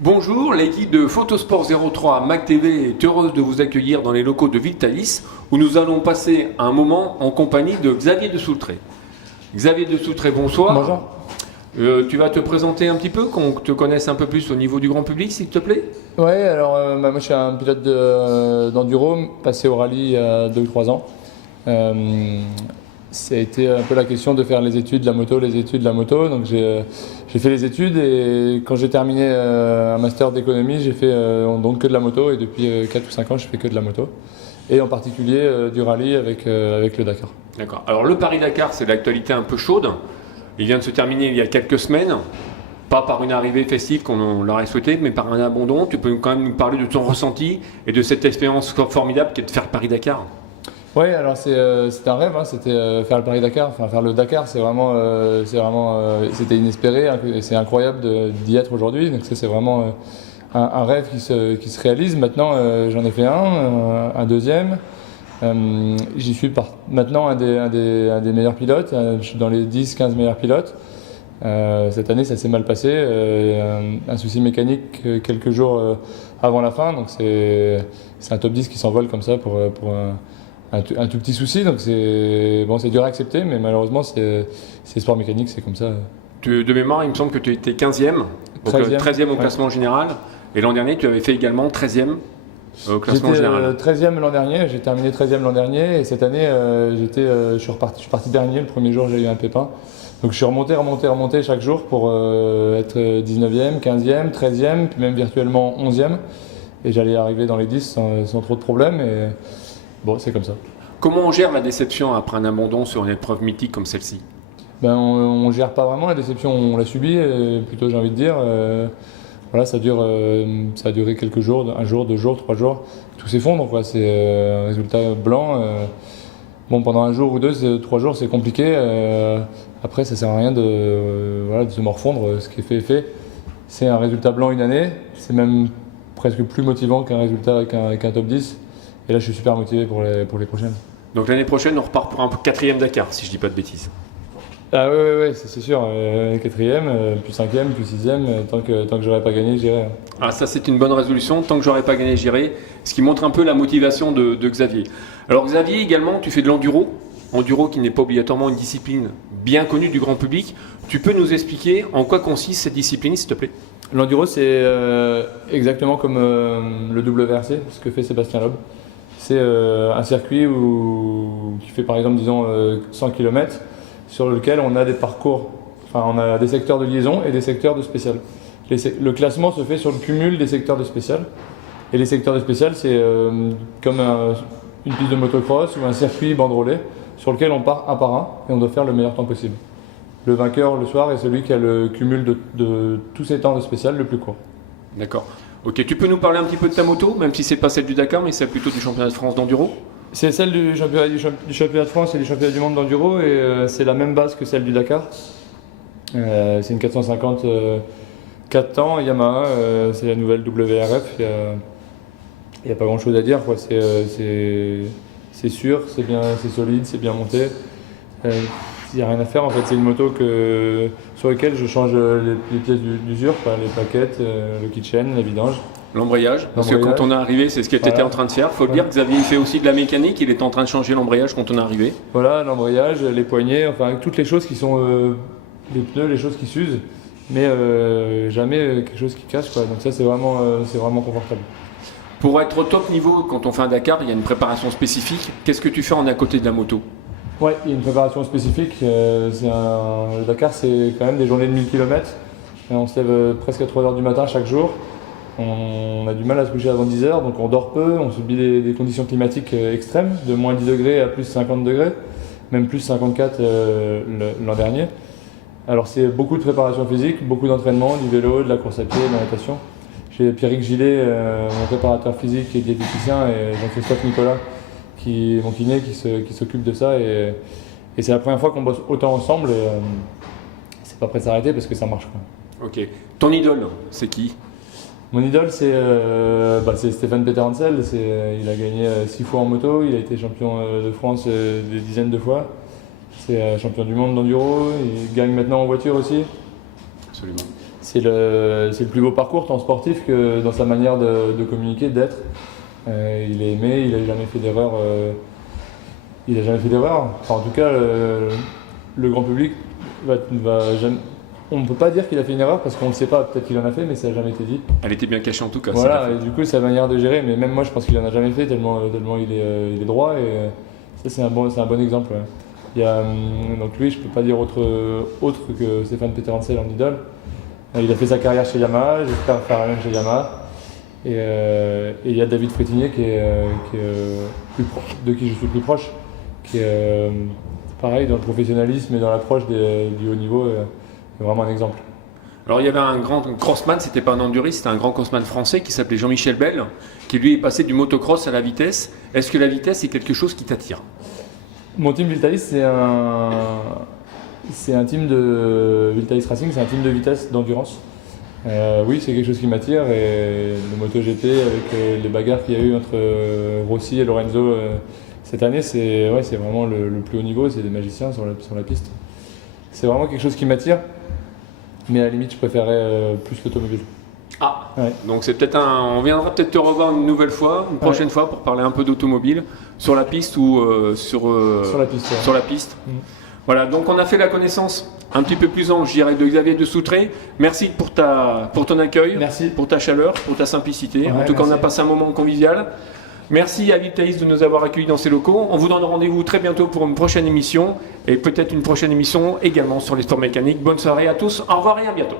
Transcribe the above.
Bonjour, l'équipe de Photosport 03 Mac TV est heureuse de vous accueillir dans les locaux de Vitalis où nous allons passer un moment en compagnie de Xavier de Soutré. Xavier de Soutré, bonsoir. Bonjour. Tu vas te présenter un petit peu, qu'on te connaisse un peu plus au niveau du grand public, s'il te plaît? Ouais, alors moi je suis un pilote d'enduro, passé au rallye il y a 2 ou 3 ans. Ça a été un peu la question de faire les études de la moto, Donc j'ai fait les études et quand j'ai terminé un master d'économie, j'ai fait donc que de la moto et depuis 4 ou 5 ans je fais que de la moto. Et en particulier du rallye avec le Dakar. D'accord. Alors le Paris-Dakar, c'est l'actualité un peu chaude. Il vient de se terminer il y a quelques semaines. Pas par une arrivée festive qu'on l'aurait souhaité, mais par un abandon. Tu peux quand même nous parler de ton ressenti et de cette expérience formidable qu'est de faire Paris-Dakar? Oui, alors c'était un rêve, hein, c'était faire le Paris-Dakar. Enfin, faire le Dakar, c'était inespéré, hein, et c'est incroyable d'y être aujourd'hui. Donc ça, c'est vraiment un rêve qui se réalise. Maintenant, j'en ai fait un deuxième. J'y suis maintenant un des meilleurs pilotes. Je suis dans les 10-15 meilleurs pilotes. Cette année, ça s'est mal passé. Un souci mécanique quelques jours avant la fin. Donc c'est un top 10 qui s'envole comme ça pour un tout petit souci. Donc c'est dur à accepter, mais malheureusement, c'est sport mécanique, c'est comme ça. De mémoire, il me semble que tu étais 15e, donc 13e au classement général. Et l'an dernier, tu avais fait également 13e au classement général. J'étais 13e l'an dernier, j'ai terminé 13e l'an dernier. Et cette année, je suis parti dernier. Le premier jour, j'ai eu un pépin. Donc je suis remonté chaque jour pour être 19e, 15e, 13e, puis même virtuellement 11e. Et j'allais arriver dans les 10 sans trop de problèmes. Et bon, c'est comme ça. Comment on gère la déception après un abandon sur une épreuve mythique comme celle-ci? On gère pas vraiment la déception, on l'a subie, plutôt j'ai envie de dire. Voilà, ça a duré quelques jours, un jour, 2 jours, 3 jours. Tout s'effondre, quoi. C'est un résultat blanc. Bon, pendant un jour ou 2, 3 jours, c'est compliqué. Après, ça sert à rien de se morfondre. Ce qui est fait est fait. C'est un résultat blanc une année. C'est même presque plus motivant qu'un résultat qu'un top 10. Et là, je suis super motivé pour les prochaines. Donc l'année prochaine, on repart pour un 4e Dakar, si je dis pas de bêtises. Ah oui, c'est sûr. 4e, puis 5e, puis 6e. Tant que j'aurais pas gagné, j'irai. Ah, ça, c'est une bonne résolution. Tant que j'aurais pas gagné, j'irai. Ce qui montre un peu la motivation de Xavier. Alors Xavier, également, tu fais de l'enduro. Enduro qui n'est pas obligatoirement une discipline bien connue du grand public. Tu peux nous expliquer en quoi consiste cette discipline, s'il te plaît? L'enduro, c'est exactement comme le WRC, ce que fait Sébastien Loeb. C'est un circuit qui fait par exemple, disons, 100 km, sur lequel on a des parcours, enfin on a des secteurs de liaison et des secteurs de spécial. Le classement se fait sur le cumul des secteurs de spécial. Et les secteurs de spécial, c'est comme une piste de motocross ou un circuit banderolé sur lequel on part un par un et on doit faire le meilleur temps possible. Le vainqueur le soir est celui qui a le cumul de tous ces temps de spécial le plus court. D'accord. Ok, tu peux nous parler un petit peu de ta moto, même si c'est pas celle du Dakar, mais celle plutôt du championnat de France d'enduro? C'est celle du championnat de France et du championnat du monde d'enduro et c'est la même base que celle du Dakar. C'est une 450 4 temps Yamaha, c'est la nouvelle WRF. Il n'y a pas grand chose à dire, quoi. C'est sûr, c'est solide, c'est bien monté. Il n'y a rien à faire en fait, c'est une moto sur laquelle je change les pièces d'usure, les plaquettes, le kitchen, la vidange. L'embrayage, parce que quand on est arrivé, c'est ce que tu étais en train de faire. Il faut le dire, Xavier il fait aussi de la mécanique, il est en train de changer l'embrayage quand on est arrivé. Voilà, l'embrayage, les poignées, enfin toutes les choses qui sont les pneus, les choses qui s'usent, mais jamais quelque chose qui casse, quoi. Donc ça c'est vraiment confortable. Pour être au top niveau, quand on fait un Dakar, il y a une préparation spécifique. Qu'est-ce que tu fais en à côté de la moto? Ouais, il y a une préparation spécifique. Le Dakar, c'est quand même des journées de 1000 km. On se lève presque à 3 h du matin chaque jour. On a du mal à se coucher avant 10 h, donc on dort peu. On subit des conditions climatiques extrêmes, de moins 10 degrés à plus 50 degrés, même plus 54 l'an dernier. Alors c'est beaucoup de préparation physique, beaucoup d'entraînement, du vélo, de la course à pied, de la natation. J'ai Pierrick Gillet, mon préparateur physique et diététicien, et Jean-Christophe Nicolas, mon kiné, qui s'occupe de ça. Et c'est la première fois qu'on bosse autant ensemble et c'est pas prêt de s'arrêter parce que ça marche, quoi. Ok. Ton idole, c'est qui? Mon idole, c'est Stéphane Peter Hansel. Il a gagné 6 fois en moto, il a été champion de France des dizaines de fois. C'est champion du monde d'enduro, il gagne maintenant en voiture aussi. Absolument. c'est le plus beau parcours tant sportif que dans sa manière de communiquer, d'être. Il est aimé, il n'a jamais fait d'erreur. Enfin, en tout cas, le grand public va jamais. On ne peut pas dire qu'il a fait une erreur parce qu'on ne le sait pas, peut-être qu'il en a fait, mais ça n'a jamais été dit. Elle était bien cachée en tout cas. Voilà, et du coup, sa manière de gérer, mais même moi je pense qu'il en a jamais fait tellement il est droit, et ça c'est un bon exemple. Ouais. Il y a, donc lui, je ne peux pas dire autre que Stéphane Peterhansel en idole. Il a fait sa carrière chez Yamaha, j'espère faire la même chez Yamaha. Et il y a David Frétinier de qui je suis plus proche, qui est pareil dans le professionnalisme et dans l'approche du haut niveau. C'est vraiment un exemple. Alors il y avait un grand crossman, c'était pas un enduriste, c'était un grand crossman français qui s'appelait Jean-Michel Bell, qui lui est passé du motocross à la vitesse. Est-ce que la vitesse est quelque chose qui t'attire? Mon team Viltalis, c'est un team de Viltalis Racing, c'est un team de vitesse, d'endurance. Oui, c'est quelque chose qui m'attire, et le MotoGP avec les bagarres qu'il y a eu entre Rossi et Lorenzo cette année, c'est vraiment le plus haut niveau, c'est des magiciens sur la piste. C'est vraiment quelque chose qui m'attire. Mais à la limite, je préférais plus l'automobile. Ah, ouais. Donc c'est peut-être on viendra peut-être te revoir une nouvelle fois, une prochaine fois, pour parler un peu d'automobile, sur la piste ou sur la piste. Ouais. Sur la piste. Voilà, donc on a fait la connaissance un petit peu plus ample, je dirais, de Xavier de Soutré. Merci pour ton accueil, merci. Pour ta chaleur, pour ta simplicité. Ouais, en tout cas, merci. on a passé un moment convivial. Merci à Viltalis de nous avoir accueillis dans ses locaux. On vous donne rendez-vous très bientôt pour une prochaine émission, et peut-être une prochaine émission également sur les sports mécaniques. Bonne soirée à tous, au revoir et à bientôt.